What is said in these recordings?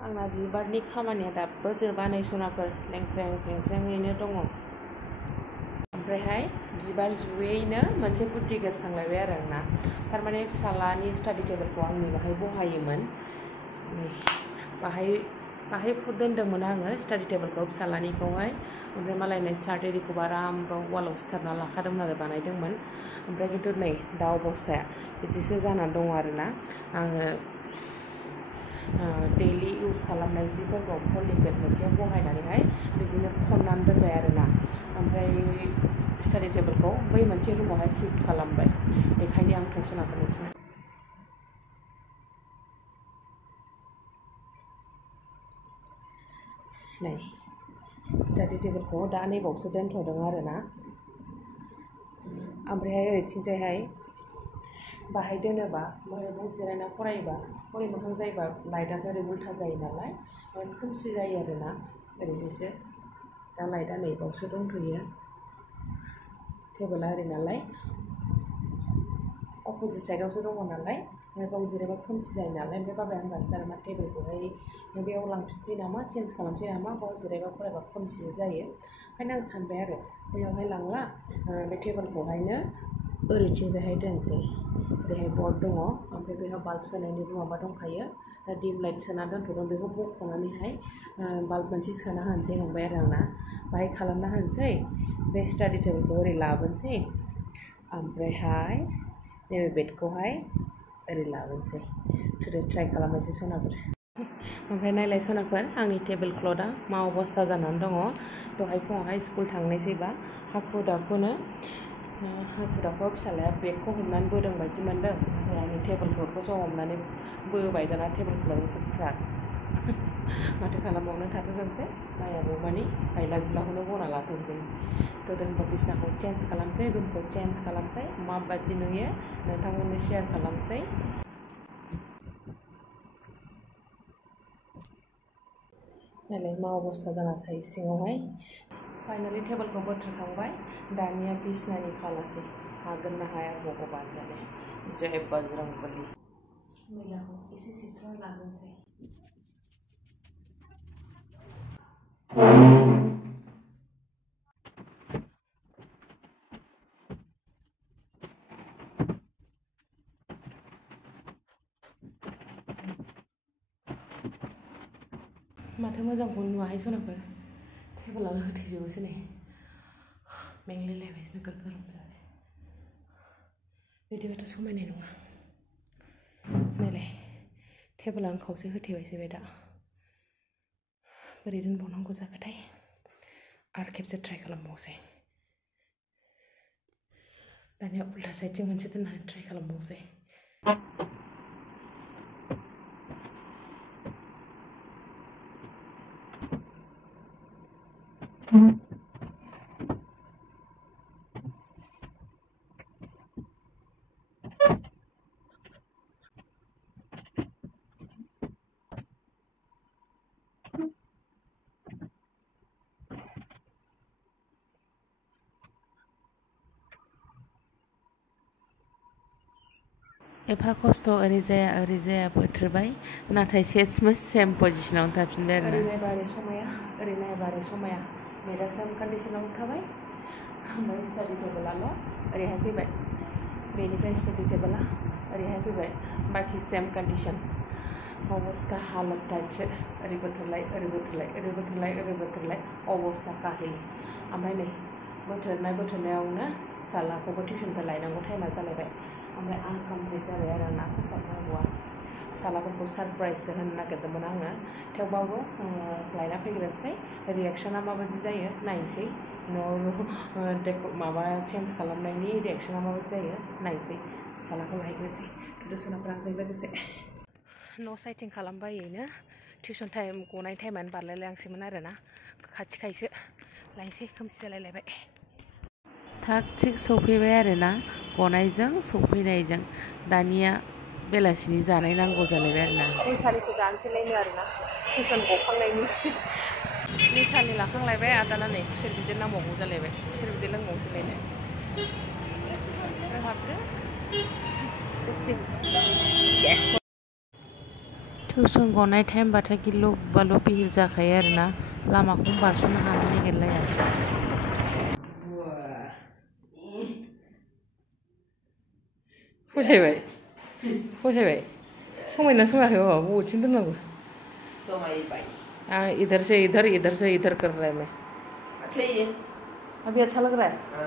आंना बिबारनि खामानिया दाबो जोबा नै सनाफोर लेंख्रें-लेंख्रेङैनो दङ। ओमफ्रायहाय बिबार जुयैनो मोनसे बुद्धि गोसोखांलायबाय आरो आंना थारमाने फिसालानि स्टाडि टेबोलखौ आंनि बाहाय बहायोमोन बाहाय दोन्दोंमोन आङो स्टाडि टेबोलखौ फिसालानिखौहाय ओमफ्राय मालायनि चार्ट एरिखौबो आराम वालाव सिथाबना लाखादोंमोन आरो बानायदोंमोन ओमफ्राय खिन्थु नै दा अबस्थाया बिदिसो जानानै दङ आरोना आङो डेलि इउज खालामनाय जिफोरखौ फल्डिं बेग मोनसेयाव बहायनानैहाय बिदिनो खननानै दोनबाय आरोना ओमफ्राय स्टाडि टेबोलखौ बै मोनसे रुमावहाय शिफ्ट खालामबाय बेखायनो आं सनाफोरनिसिम नै स्टाडि टेबोलखौ दा नैबावसो दोनथ'दों आरोना ओमफ्रायहाय ओरैथिंजायहाय बाहाय दोनोबा ओमफ्राय जिरायना फरायोबा हरै मोखां जायोबा लाइटआथ' ओरै उल्था जायो नालाय खोमसि जायो आरोना ओरैहायसो दा लाइटआ नैबावसो दंथ'यो टेबोला ओरै नालाय अपोजिट साइडआवसो दङ नालाय ओमफ्राय बाव जिरायबा खोमसि जायो नालाय ओमफ्राय बाबाया होनगासिनो आरो मा टेबोलखौहाय बेयाव लांफिनसै नामा चेन्ज खालामसै नामा बाव जिरायबा फरायबा खोमसि जायो ओंखायनो आं सानबाय आरो बैयावहाय लांला बे टेबोलखौहायनो ओरैथिंजायहाय दोनसै ओरैहाय बर्ड दङ ओमफ्राय बेहा बाल्ब सोनायनि माबा दंखायो दा डिम लाइट सोना दोनथ'दों बेखौ बख'नानैहाय बाल्ब मोनसे सोना होनोसै नंबाय आरो आंना बाहाय खालामना होनोसै बे स्टाडि टेबोलखौ ओरै लाबोनोसै ओमफ्रायहाय नैबे बेडखौहाय ओरै लाबोनोसै थुदो ट्राइ खालामनोसै सनाफोर ओमफ्राय नायलाय सनाफोर आंनि टेबोल क्लथआ मा अबस्था जानानै दङ दहाय फुङावहाय स्कुल थांनायसैबा हाखु दाखुनो फिसालाया बेगखौ हमनानै बोदों बायदि मोनदों ओमफ्राय आंनि टेबोल क्लथखौ ज' हमनानै बोबाय दाना टेबोल क्लथआ एसे क्राक माथो खालामबावनो थाथ'थोंसै माइयाबो मानि बायला जिलाखौनो बना लाथोंसै थोदो होनबा बिसनाखौ चेन्ज खालामसै रुमखौ चेन्ज खालामसै माबायदि नुयो नोंथांमोननो शेयार खालामसै नायलाय मा अबस्था जाना थायो सिङावहाय फाइनालि टेबोलखौ बोथ्रोखांबाय दानिया बिसनानि फालासै हागोन ना हाया भगबान जाने जय बजरंबली मैलाखौ एसे सिबथ्रना लाग्रोनोसै माथो मोजांखौ नुवाहाय सनाफोर टेबोलानो होथेजोबोसो नै मेंलायलायबायसो नोगोर गरम जाबाय बिदिबाथ' समायनाय नङा नायलाय टेबोलानो खावसे होथेबायसो बे दा बोरै दोनबावनांगौ जाखोथाय आरो खेबसे ट्राइ खालामबावसै दानिया उल्था साइडजों मोनसे दोननानै ट्राइ खालामबावसै एफा खस्थ' ओरै जाया बोथ्रोबाय नाथाय सेम पजिशनावनो थाफिनबाय आरो ओरै नायबा ओरै समाया मेरा सेम कन्डिशनावनो थाबाय ओमफ्राय स्टाडि टेबोलाल' ओरैहाय फैबाय बेनिफ्राय स्टाडि टेबोला ओरैहाय फैबाय बाखि सेम कन्डिशन अबस्था हालत टाइटसो ओरै बोथोरलाय अबस्था काहिल ओमफ्राय नै बोथोरनायावनो फिसालाखौबो टिउसननिफ्राय लायनांगौ टाइमा जालायबाय ओमफ्राय आं कमप्लिट जाबाय आरो आंना फोसाबनांगौआ फिसालाफोरखौ सारप्राइजसो होनो नागिरदोंमोन आङो थेवबाबो लायना फैग्रोनोसै रिएक्सना माबायदि जायो नायनोसै न'आव माबा चेन्ज खालामनायनि रिएक्सना माबायदि जायो नायनोसै फिसालाखौ लायग्रोनोसै दसनाफोर आंजों लोगोसे न' साइटिं खालामबायैनो टिउसन टाइम गनाय टाइमानो बारलायलांसैमोन आरोना खाथिखायसो लायनोसै खोमसि जालायलायबाय थाग थिग सफैबाय आरोना गनायजों सफैनायजों दानिया बेलासिनि जानाय नांगौ जालायबाय आरोना निसानिसो जानोसैलायनो आरोना टिउसन गखांनायनि निसानि लाखांलायबाय आरो दाना नै खुसेर बिदै नांबावगौ जालायबाय खुसेर बिदै लोंबावसैलायनो हाबदो टिउसन गनाय टाइमबाथाय गिलु बालु बिहिर जाखायो आरोना लामाखौ बारस'नो हानो नागिरलाया फसायबाय फसायबाय समायना समायाखै बाबा बबेथिं दोननांगौ समायबाय इधर से इधर कर रहा है मैं अच्छा ये अभी अच्छा लग रहा है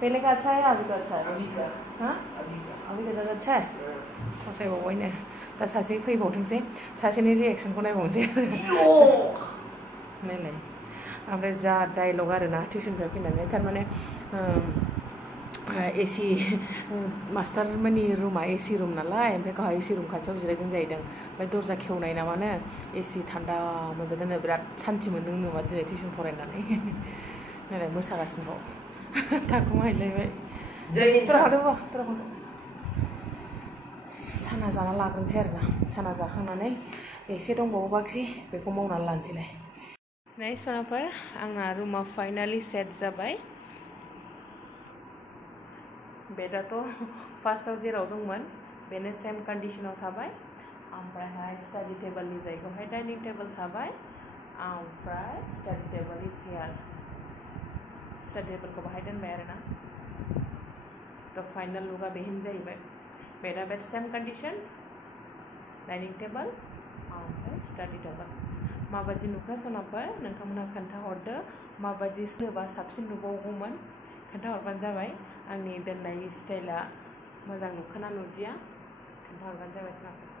पहले का अच्छा है अभी का अच्छा है अभी का हाँ अभी का ज़्यादा अच्छा है फसायबावबायनो दा सासे फैबावथोंसै सासेनि रिएक्सनखौ नायबावनोसै नायलाय ओमफ्राय जा डायलग आरोना टिउसननिफ्राय फैनानै थारमाने एसि मास्टारमोननि रुमा एसि रुम नालाय ओमफ्राय गावहा एसि रुम खाथियाव जिरायदों जाहैदों ओमफ्राय दरजा खेवनाय नामानो एसि थान्दा मोनजादोंनो बिराद सान्थि मोन्दों नामा दिनै टिउसन फरायनानै नायलाय मोसागासिनो थाखुमाहैलायबाय साना जाना लाग्रोनोसै आरोना साना जाखांनानै एसे दंबावो बाखि बेखौ मावनानै लानोसैलाय नै सनाफोर आंना रुमा फाइनालि सेट जाबाय बेदाथ' फार्स्टआव जेराव दंमोन बेनो सेम कन्डिशनाव थाबाय ओमफ्रायहाय स्टाडि टेबोलनि जायगायावहाय डाइनिं टेबोल थाबाय ओमफ्राय स्टाडि टेबोलनि चेयार स्टाडि टेबोलखौ बाहाय दोनबाय आरोना थ' फाइनाल लुकआ बेहिनो जाहैबाय बेदा bed same condition dining table ओमफ्राय स्टाडि टेबोल माबायदि नुखो सनाफोर नोंथांमोनहा खोन्थाहरदो माबायदि होबा साबसिन नुबावगौमोन खोन्थाहरबानो जाबाय आंनि दोननाय स्टाइला मोजां नुखोना नुदिया खोन्थाहरबानो जाबाय सनाफोर